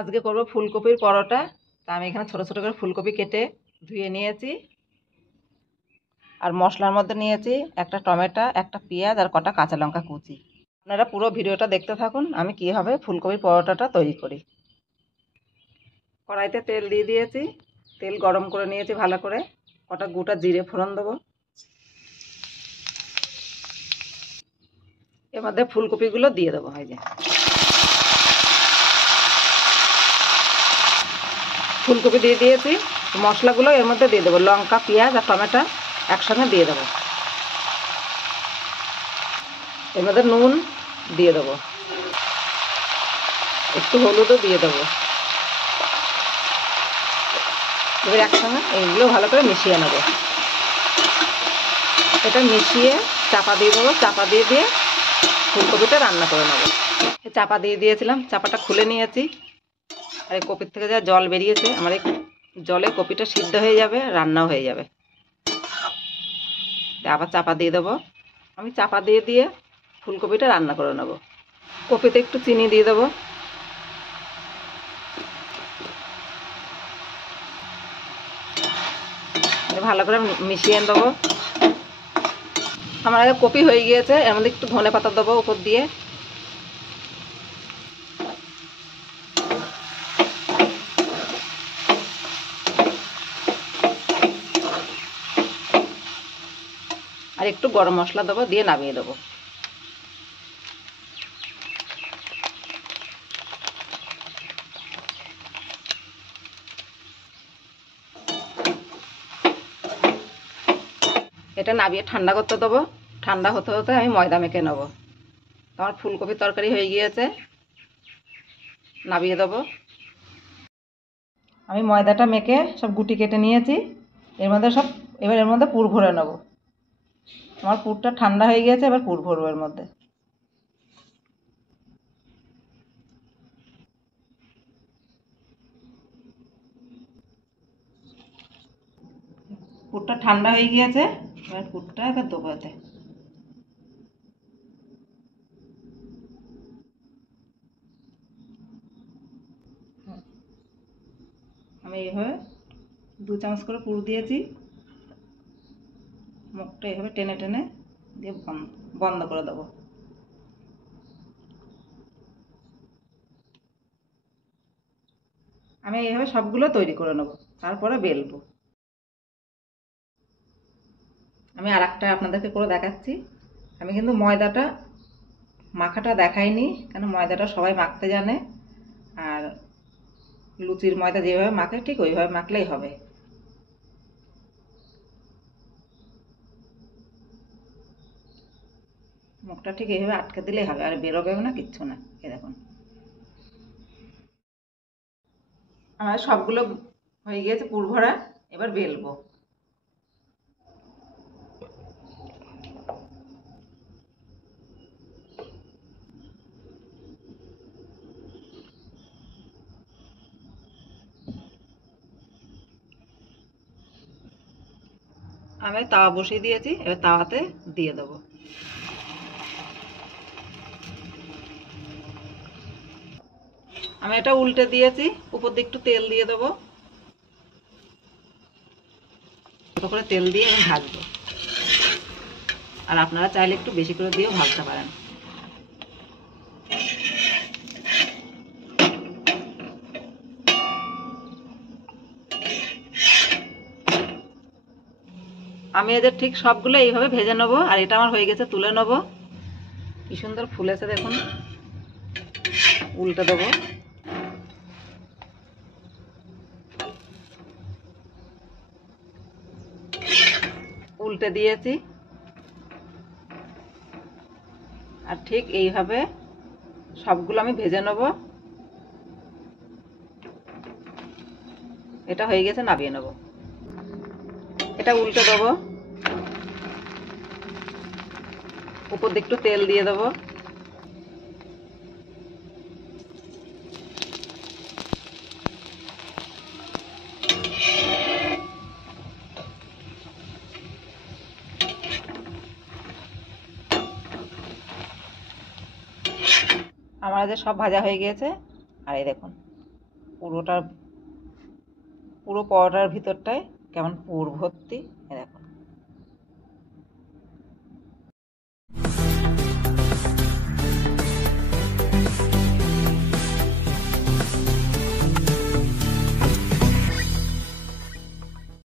আজকে করব ফুলকপির পরোটা। তা আমি এখানে ছোট ছোট করে ফুলকপি কেটে ধুয়ে নিয়েছি। আর মশলার মধ্যে নিয়েছি একটা টমেটো, একটা পেঁয়াজ আর কটা কাঁচা লঙ্কা কুচি। আপনারা পুরো ভিডিওটা দেখতে থাকুন আমি কীভাবে ফুলকপির পরোটাটা তৈরি করি। কড়াইতে তেল দিয়ে দিয়েছি, তেল গরম করে নিয়েছি ভালো করে। কটা গোটা জিরে ফোড়ন দেবো। এর মধ্যে ফুলকপিগুলো দিয়ে দেবো। হয় যে ফুলকপি দিয়ে দিয়েছি, মশলাগুলো এর মধ্যে দিয়ে দেবো। লঙ্কা, পেঁয়াজ আর টমেটো একসঙ্গে দিয়ে দেবো। এর মধ্যে নুন দিয়ে দেবো, একটু হলুদও দিয়ে দেবো। এবার একসঙ্গে এইগুলো ভালো করে মিশিয়ে নেব। এটা মিশিয়ে চাপা দিয়ে দেবো। চাপা দিয়ে দিয়ে ফুলকপিটা রান্না করে নেব। চাপা দিয়ে দিয়েছিলাম, চাপাটা খুলে নিয়েছি। আর এই কপির থেকে যা জল বেরিয়েছে, আমার এই জলে কপিটা সিদ্ধ হয়ে যাবে, রান্নাও হয়ে যাবে। আবার চাপা দিয়ে দেবো। আমি চাপা দিয়ে দিয়ে ফুলকপিটা রান্না করে নেব। কপিতে একটু চিনি দিয়ে দেবো। ভালো করে মিশিয়ে দেবো। আমার আগে কপি হয়ে গিয়েছে, এর মধ্যে একটু ধনে পাতা দেবো উপর দিয়ে। আর একটু গরম মশলা দেবো, দিয়ে নামিয়ে দেবো। এটা নামিয়ে ঠান্ডা করতে দেবো। ঠান্ডা হতে হতে আমি ময়দা মেখে নেবো। আমার ফুলকপির তরকারি হয়ে গিয়েছে, নামিয়ে দেবো। আমি ময়দাটা মেখে সব গুটি কেটে নিয়েছি। এবার এর মধ্যে পুর ভরে নেবো। আমার পুরটা ঠান্ডা হয়ে গিয়েছে, এবার পুর ভরবো এর মধ্যে। পুরটা ঠান্ডা হয়ে গিয়েছে, এবার পুরটা এবার দেবো এতে। আমি এইভাবে 2 চামচ করে পুর দিয়েছি। মুখটা এইভাবে টেনে টেনে দিয়ে বন্ধ করে দেবো। আমি এইভাবে সবগুলো তৈরি করে নেবো, তারপরে বেলবো। আমি আর একটা আপনাদেরকে করে দেখাচ্ছি। আমি কিন্তু ময়দাটা মাখাটা দেখাইনি, কেন ময়দাটা সবাই মাখতে জানে। আর লুচির ময়দা যেভাবে মাখে ঠিক ওইভাবে মাখলেই হবে। মুখটা ঠিক এইভাবে আটকে দিলেই হবে, আর বেরোবেও না, কিচ্ছু না। এই দেখুন আমার সবগুলো হয়ে গিয়েছে পুর ভরা। এবার বেলবো। আমি তাওয়া বসিয়ে দিয়েছি, এবার তাওয়াতে দিয়ে দেবো। আমি এটা উল্টে দিয়েছি, উপর দিয়ে একটু তেল দিয়ে দেবো। ছোট করে তেল দিয়ে আমি ভাজবো। আর আপনারা চাইলে একটু বেশি করে দিয়েও ভাজতে পারেন। আমি এদের ঠিক সবগুলো এইভাবে ভেজে নেবো। আর এটা আমার হয়ে গেছে, তুলে নেবো। কি সুন্দর ফুলেছে দেখুন। উল্টে দেবো। উল্টে দিয়েছি। আর ঠিক এইভাবে সবগুলো আমি ভেজে নেবো। এটা হয়ে গেছে, নামিয়ে নেবো। এটা উল্টে দেবো, উপর দিয়ে একটু তেল দিয়ে দেবো। আমার সব ভাজা হয়ে গিয়েছে। আর এই দেখুন পুরো পরোটার ভিতরটায় কেমন পুর ভর্তি। দেখুন।